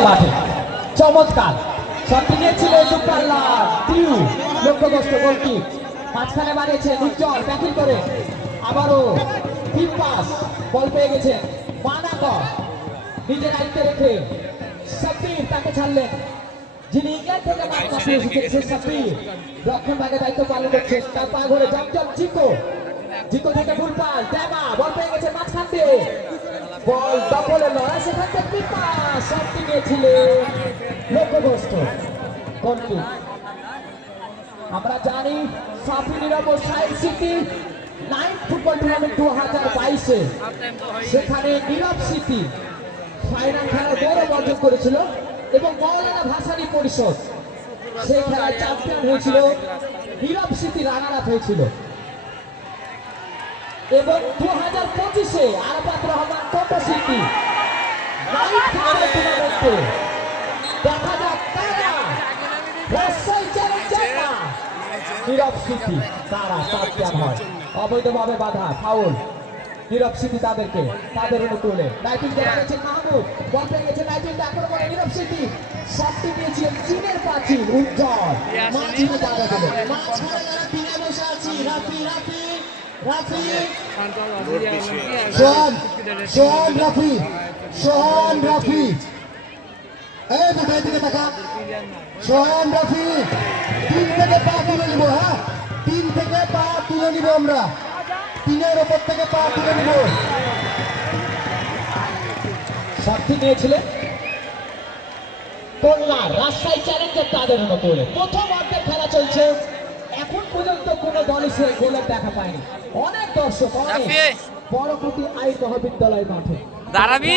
মাঠে চমৎকার শটটি নিয়েছিল সুপারলার টিউ লক্ষ্যগ্রস্ত গোলকিক মাঝখানে বানিয়েছেন উজ্জ্বল ব্যাটিং করে আবারও ডিপ পাস বল পেয়ে গেছেন মানাকর নিজের আয়ত্তে রেখে সাব্বির তাকে ছাড়লেন যিনি ইংল্যান্ড থেকে মাঠ মাঠে এসেছেন সেই সাব্বির রক্ষণ ভাগে দায়িত্ব পালন করছেন তার পা ঘরে জমজম জিকো জিকো থেকে বুলপাল ড্যামা বল পেয়ে গেছে মাঝখান দিয়ে বল দখলে লড়াই সেখান থেকে ডিপ পাস শটটি নিয়েছিলেন লক্ষ্যগ্রস্ত গোলকিক আমরা জানি Safi Nirab side city night football tournament 2022 সেখানে নীরব সিটি ফাইনাল খেলার গৌরব অর্জন করেছিল এবং মৌলানা ভাসানী পরিষদ সেই খেলায় চ্যাম্পিয়ন হয়েছিল নীরব সিটি রানার আপ হয়েছিল এবং 2025-এ আরাফাত রহমান টোটো সিটি নাইট ফুটবল টুর্নামেন্টে দেখা যাক কারা রাজশাহী চ্যালেঞ্জার নীরব সিটি তারা চ্যাম্পিয়ন হয় অবৈধভাবে বাধা ফাউল নীরব সিটি তাদের অনুকূলে লাইটিং দেখেছেন মাহমুদ বল পেয়ে গেছে লাইটিং আক্রমণে নীরব সিটি শটটি দিয়েছেন চীনের প্রাচীন উজ্জ্বল মাঝিকে দাঁড়া দিলেন মাঝখানে যারা তিনে বসে আছি রাফি রাফি রাফি সোহান রাফি সোহান রাফি এই দেখা এদিকে দেখা সোহান রাফি 3 থেকে পা তুলে নিব হ্যাঁ 3 থেকে পা তুলে নিব আমরা 3-এর উপর থেকে পা তুলে নিব শটটি নিয়েছিলেন খুলনা রাজশাহী চ্যালেঞ্জার তাদের অনুকূলে প্রথম অর্ধের খেলা চলছে এখন পর্যন্ত কোনো দলই সে গোলের দেখা পায়নি অনেক দর্শক অনেক বড় প্রতি আইন মহাবিদ্যালয় মাঠে দাঁড়াবি